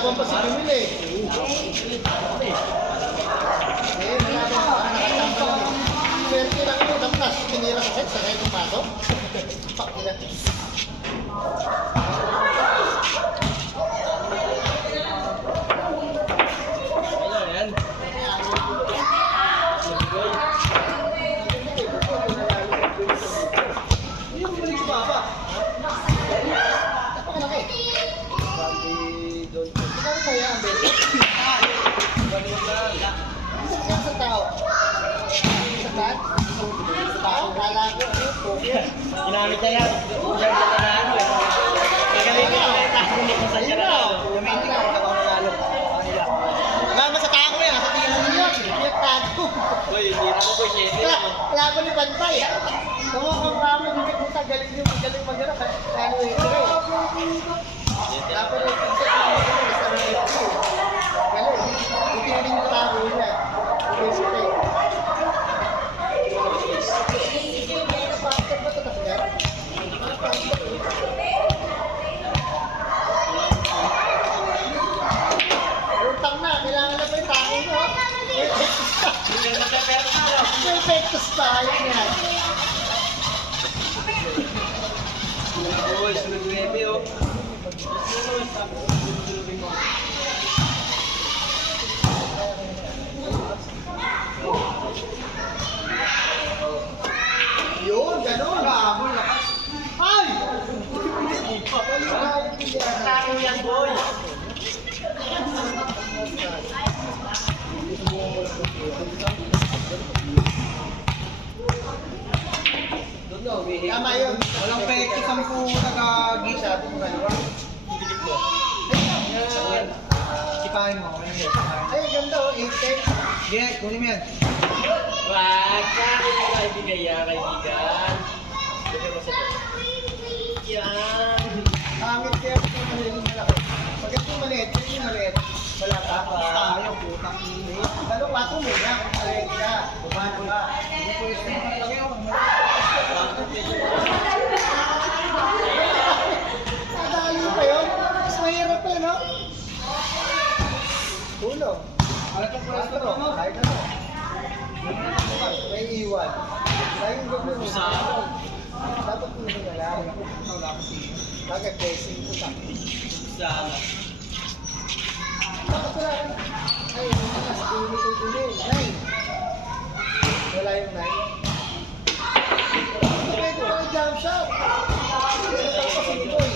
Nalaban pa si Jumil eh. Nalaban pa. Nakatamba lang eh. Swerte lang yun. Tapos tinira sa set. Sakay kong pato. Pak nila. Ginamit na yan. Diyan ka na ano eh. Nagalitin na yung tayo mo sa dyan na. Gamitin ka kung ako nalalo. Mama sa tako yan, sa tingin mo yun. Yung tako. Uy, hindi na ko po siya. Wala ko ni Pantay. Kung ako mama, hindi ko sa galing yung magaling mag-arap. Kano eh. Dapat yung pinset na magaling sa mga ito. Galing. Hindi rin yung tako niya. Hindi utang na, kailangan na pa yung tako mo. May epektos tayo yan. Uy, sunod bebe oh. Yun, gano'n. Habol na. Ay! Tako yan boy. Tama yun. Walang peke, 10 nag-gisa. Sipahin mo. Ay, ganda oh, 8-10. Sige, kunin mo yan. Wag ka. Kaibigan yan, kaibigan. Dito mo sa doon. Yan. Hangit kaya ito yung maliit malaki. Pag ito maliit, ito yung maliit. Wala pa. Ayaw, putang. Dalong wato mo na kung maliit ka. Bumano ka. Hindi po yung malaki ako. Nadali pa yun. Mas mahirap eh, no? Uno. Quatro. Kahit ano. May iwan. Sayang gawin mo. Dapat mo na lang. Bakit? Blessing ko sa Sana. bakit wala ka? Ay, mas ulit. 9. Wala yung 9. Pwede ka ng jump shot. Pwede ka pa si Boy.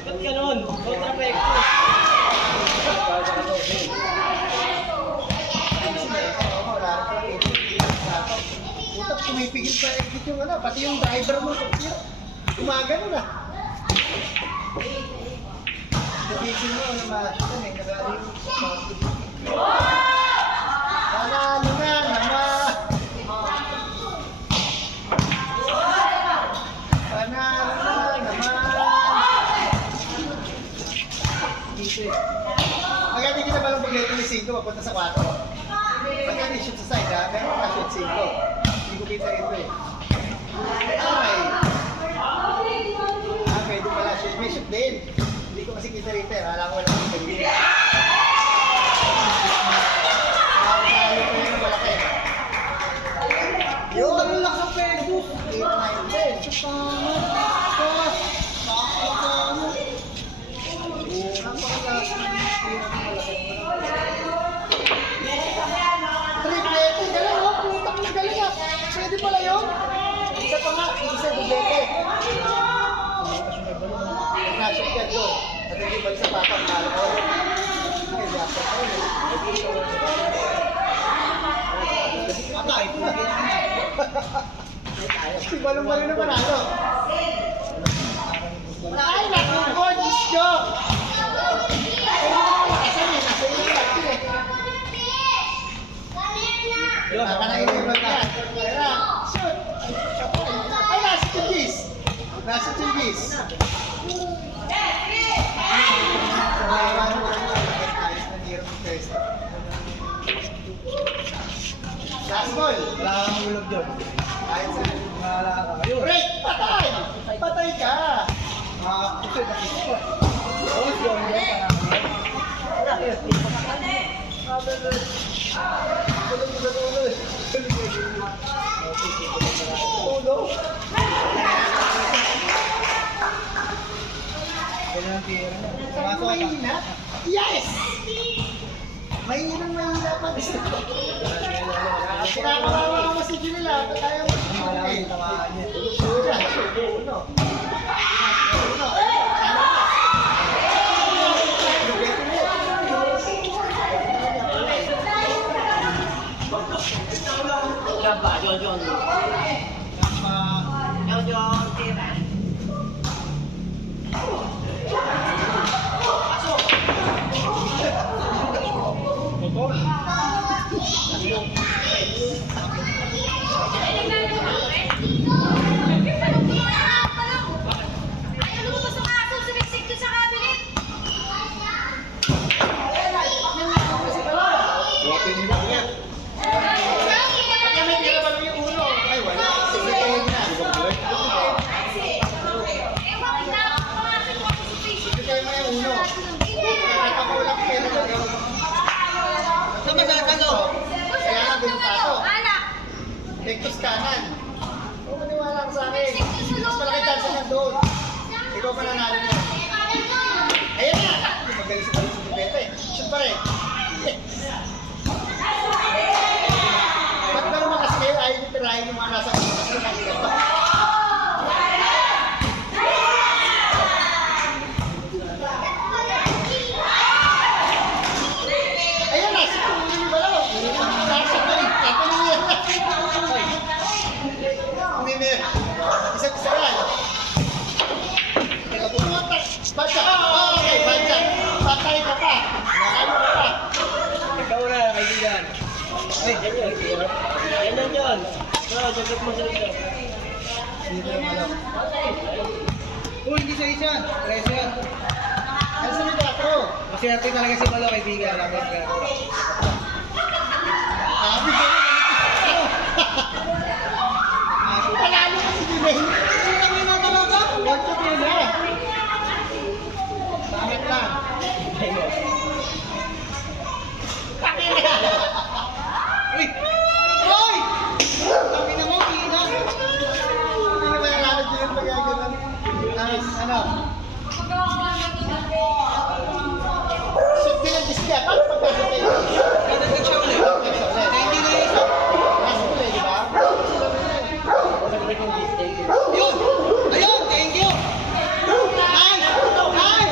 Ba't ganun? Kontra pekto. Putak, tumipigil pa exit yung ano, pati yung driver mo, gumagano na. Nagising mo, naman eh, nagari yung panalo na, naman. Panalo na, naman. Dito eh. Agad hindi kita palang pag-leto ni 5, papunta sa 4. Pagka shoot sa side ha, meron ka shoot 5. Hindi ko kita ito eh. Ay! Pwede pala shoot. May shoot din. Hindi ko kasi kita rito eh. Wala ko wala ko pag-leto. Nakakalo ko yun ng malaki. Yun! Ang lak sa pesos. 8, 9, 10. Napakalas ng malaki. Triplete, galing oh, putak na galing ah. Pwede pala yun. Isa pa nga, isa dublete. Nag-nashoot yan doon. At hindi ba sa papa, mahalo ko. Ay, dapat ko yun. Patay, putang. Si Balong-Balong na panalo. Ay, naku, gorgeous ko! Nakakanain mo yung yan. Kaya, shoot! Ay, nasa Chingis! Nasa Chingis! Last ball! Wala kang ulog doon. Ayun sa'yo. Wala ka. Ayun. Break! Patay! Patay! patay ka. Kasi nakita ko. Oo, yun. Ulo. Ganun ang tira na. Sabi ko mahina. Yes! Mahina pa gusto ko. Kinakawawa mo si Junila. Ba't tayo mo si Junila eh? Tamaan niya. Uno. Gamba, Jojon. Jojon, tira. Buhatin mo yan. Pagka may tira ba yung uno? Ay, wala. Sige, kayo na. Sige, kayo mo yung uno. Kahit ako walang pera gagawin. Saan ba sa kano? Kailangan bintato. Hectos kanan. Huwag maniwala ka sa akin. Mas malaki chance na doon. Ikaw pa nanalo niya. Ayan na! Magaling si Paris sa Bete. Shoot pa rin. Ba't ba naman kasi kayo ayaw yung tirahin yung mga nasa mga kasi nakikita pa? Ayan na! Si Kuya ni Balaw! Nasa ko eh! Ito na yan! Hindi na. Isang-isa yan. Badyak! Okay, badyak! Patay ka pa! Nakalo ka pa! Ikaw na, kaibigan. Ay, yan yan, John. Ikaw, jagat mo sa ito. Dito yung alam. Uy, hindi sa isa. Preso yan. Ano sa mga 4? Maswerte talaga si Malo, kaibigan. Alam mo yan. Sabi ko panalo ka si Junaid. Hindi naman na talaga. Huwag ka pila. Bakit lang? Bakit lang? Uy! Uy! Sabi na mo, Kina. Hindi ka nanalo din yung pagkagalan. Ano? Shoot din ang display. Paano pagkagalan tayo? Ganda siya ulit. Thank you, guys. Last play, di ba? Yun! Ayun! Thank you! Nice! Nice!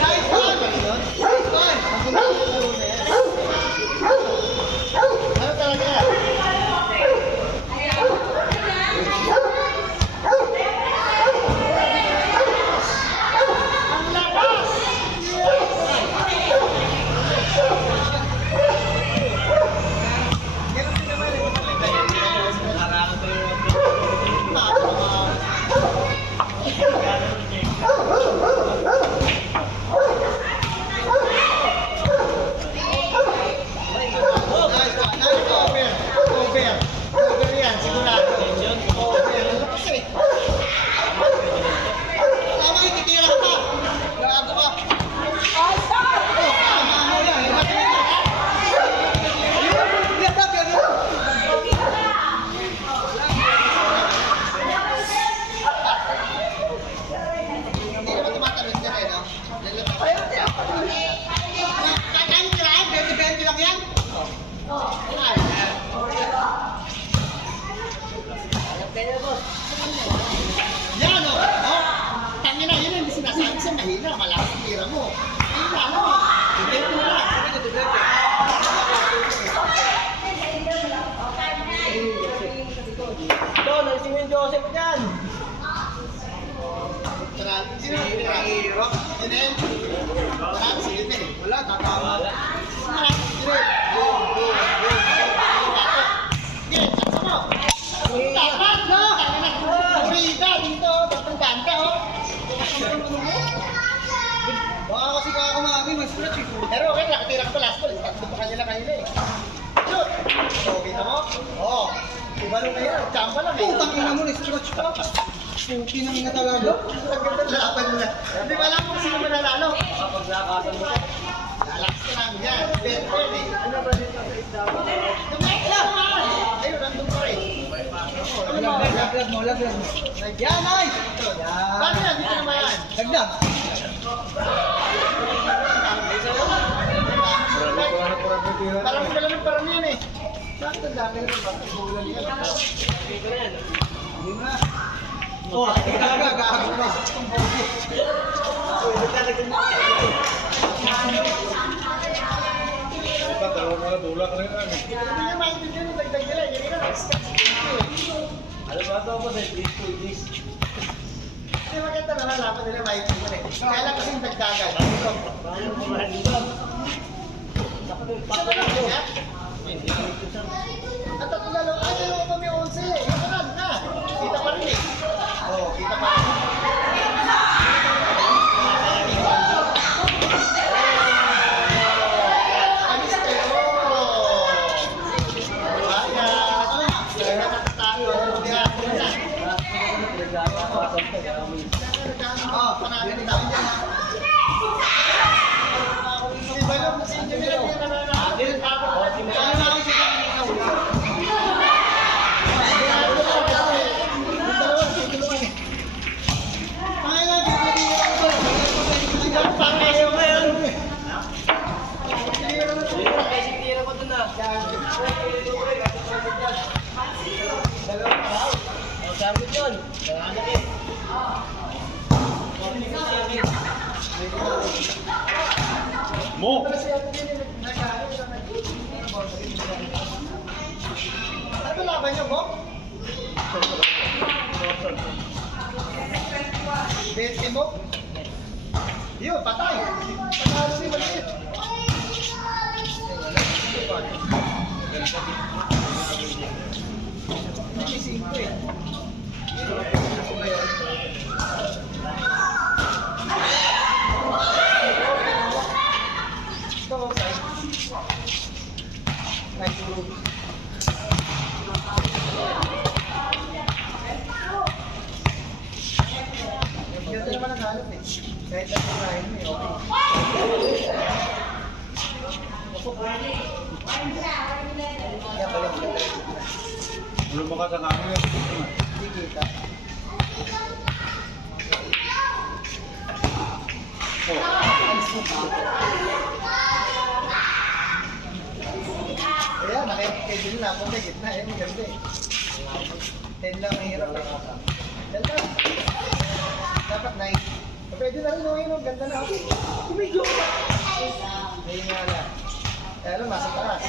Nice one! Nice one! Ano talaga yan? Ang lakas! Ganun din naman eh. Harangan ko yung Nice one! Nice one! Over. Over yan, sigurado. Over. Lakas eh. Tama, ititira ka! Gago ka! Oh, tama mo yan! Ayun! Yan, ganun! Hindi naman tumatalon ka rin, no? Ayun, yan! Kahit anong tirahin, 20-20 lang yan! Yan o. Oh. Tangina, yun ang sinasabi sa mahina. Malakas ang tira mo. Ayun na, ano? Hindi mo na. John, alisin mo yung Joseph dyan. Sino ang tira? Yun eh. Marami si yun eh. Wala, tatawa. Marami si yun eh. Sige, saksa mo. Tapat, no? Tangina. Kurida dito. Tatandaan ka, oh. Baka kasi kakamami, mas stretch eh. Pero okay, nakatira ka pa last ball. Tatlo pa kanila kanina eh. Shoot! So, kita mo? Oo. Iba nung ngayon, chamba lang eh. Putang ina mo, stretch pa. Puki nang natalaga. Ang ganda ng laban nila. Hindi ko alam kung sino mananalo. Paglakasan mo. Relax ka lang yan. Bet yan eh. Ano ba dito sa isda? Tumay lang! Ayun, nandun pa rin. Laglag mo. Yan, nice! Paano yan? Dito naman. Lagdag. Parang wala ng parang yan eh. Bakit ang dami rin? Bakit bulan yan? Hindi na. Oh, gago pa. Hindi niya maintindihan yung dagdag nila. Yan nga, nag-scratch. Ano ba ito po? This. Hindi maganda naman laban nila maintindihan eh. Kaya lang kasing dagdagan. Paano kumahan dito? Isa na lang siya. At tatlo na lang. Ay, dalawa pa may 11 eh. Ito na. Kita pa rin eh. Oo, kita pa rin. Alis kayo. Kaya nakatago. Kaya ako na. Panalo tayo dyan. Si Balong, si Engineer, hindi na nananalo. Kaya na ako siya Tira ko dun ah. Oh, sabi yun. Ano eh? Mo! Ano laban niyo, Bok? 20 mo? Yun, patay. Panalo si Maliit. Hindi 5 eh. Ito, okay. Nice move. Ganito naman ang hanap eh. Kahit na sinahin mo eh, okay. Kaya pala mo. Belum makan sa kami. Hindi kita. Ayan, nakakikikin na ako sa gitna. Ayan, ang ganda eh. 10 lang ang hirap eh. Ganda. Dapat 9. Pwede na rin gawin ang ganda na ako. Tumigyo ka. Ayun nga lang. Kaya lang, nasa taas.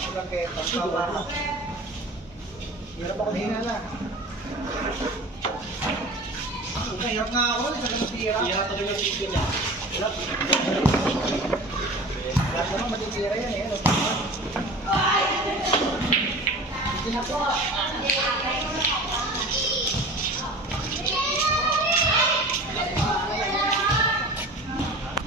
Ito lang kayo, pagkawa. Hirap ako din na lang. Hirap nga ako. Isa ka matira. Tira ko dun yung sisyo niya. Lahat naman matitira yan eh. Ano? Hindi na po.